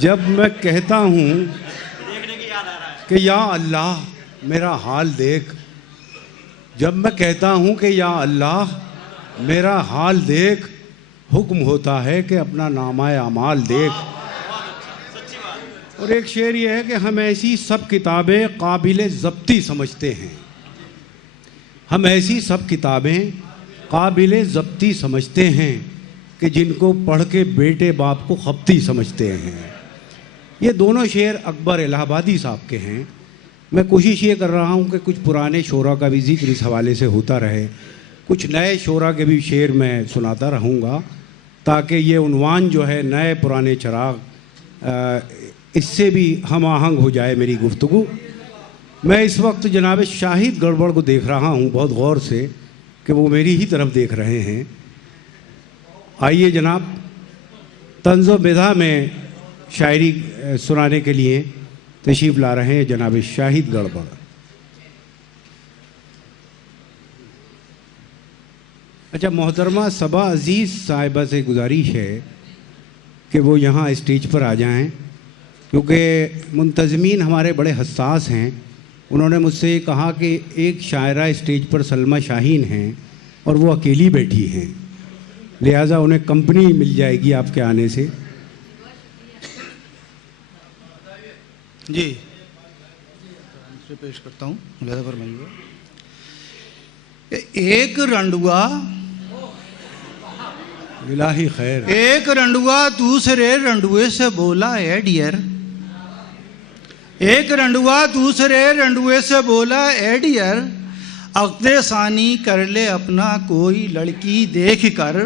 जब मैं कहता हूँ कि या अल्लाह मेरा हाल देख, जब मैं कहता हूँ कि या अल्लाह मेरा हाल देख, हुक्म होता है कि अपना नामाए अमाल देख। और एक शेर ये है कि हम ऐसी सब किताबें काबिल ज़ब्ती समझते हैं, हम ऐसी सब किताबें काबिल ज़ब्ती समझते हैं कि जिनको पढ़ के बेटे बाप को खप्ती समझते हैं। ये दोनों शेर अकबर इलाहाबादी साहब के हैं। मैं कोशिश ये कर रहा हूँ कि कुछ पुराने शोरा का भी जिक्र इस हवाले से होता रहे, कुछ नए शोरा के भी शेर मैं सुनाता रहूँगा, ताकि ये उन्वान जो है नए पुराने चिराग, इससे भी हम आहंग हो जाए मेरी गुफ्तगू। मैं इस वक्त जनाब शाहिद गड़बड़ को देख रहा हूँ बहुत गौर से कि वो मेरी ही तरफ देख रहे हैं। आइए जनाब, तंज़ो बिदा में शायरी सुनाने के लिए तशरीफ़ ला रहे हैं जनाब शाहिद गड़बड़। अच्छा, मोहतरमा सबा अज़ीज़ साहिबा से गुजारिश है कि वो यहाँ स्टेज पर आ जाएं, क्योंकि मुंतज़मीन हमारे बड़े हसास हैं। उन्होंने मुझसे कहा कि एक शायरा स्टेज पर सलमा शाहीन हैं और वो अकेली बैठी हैं, लिहाजा उन्हें कंपनी मिल जाएगी आपके आने से। जी पेश करता हूँ। एक रंडुआ, इलाही खैर, एक रंडुआ दूसरे रंडुए से बोला ए डियर, एक रंडुआ दूसरे रंडुए से बोला ए डियर, अक़्दे सानी कर ले अपना कोई लड़की देख कर,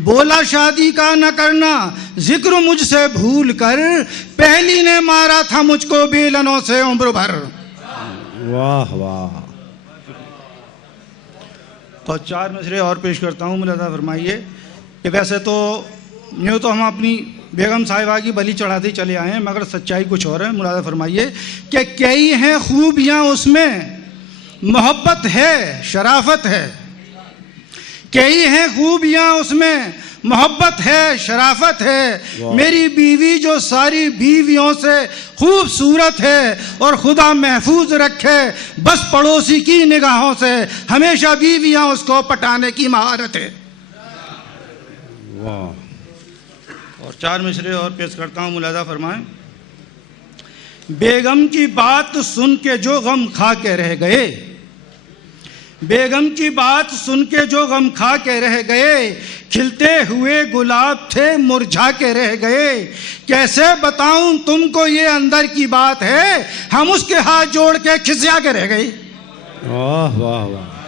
बोला शादी का न करना जिक्र मुझसे भूल कर, पहली ने मारा था मुझको बेलनों से उम्र भर। वाह वाह। तो चार मिसरे और पेश करता हूँ, मुलाज़ा फरमाइए कि वैसे तो यूँ तो हम अपनी बेगम साहिबा की बलि चढ़ाते चले आए हैं, मगर सच्चाई कुछ और है। मुलाज़ा फरमाइए कि कई हैं खूबियाँ उसमें, मोहब्बत है शराफत है, कई हैं खूबियाँ उसमें, मोहब्बत है शराफत है, मेरी बीवी जो सारी बीवियों से खूबसूरत है और खुदा महफूज रखे बस पड़ोसी की निगाहों से, हमेशा बीवियाँ उसको पटाने की महारत है। वाह। और चार मिसरे और पेश करता हूँ, मुलाज़ा फरमाएं। बेगम की बात सुन के जो गम खा के रह गए, बेगम की बात सुन के जो गम खा के रह गए, खिलते हुए गुलाब थे मुरझा के रह गए, कैसे बताऊं तुमको ये अंदर की बात है, हम उसके हाथ जोड़ के खिसिया के रह गए। वाह वाह वाह।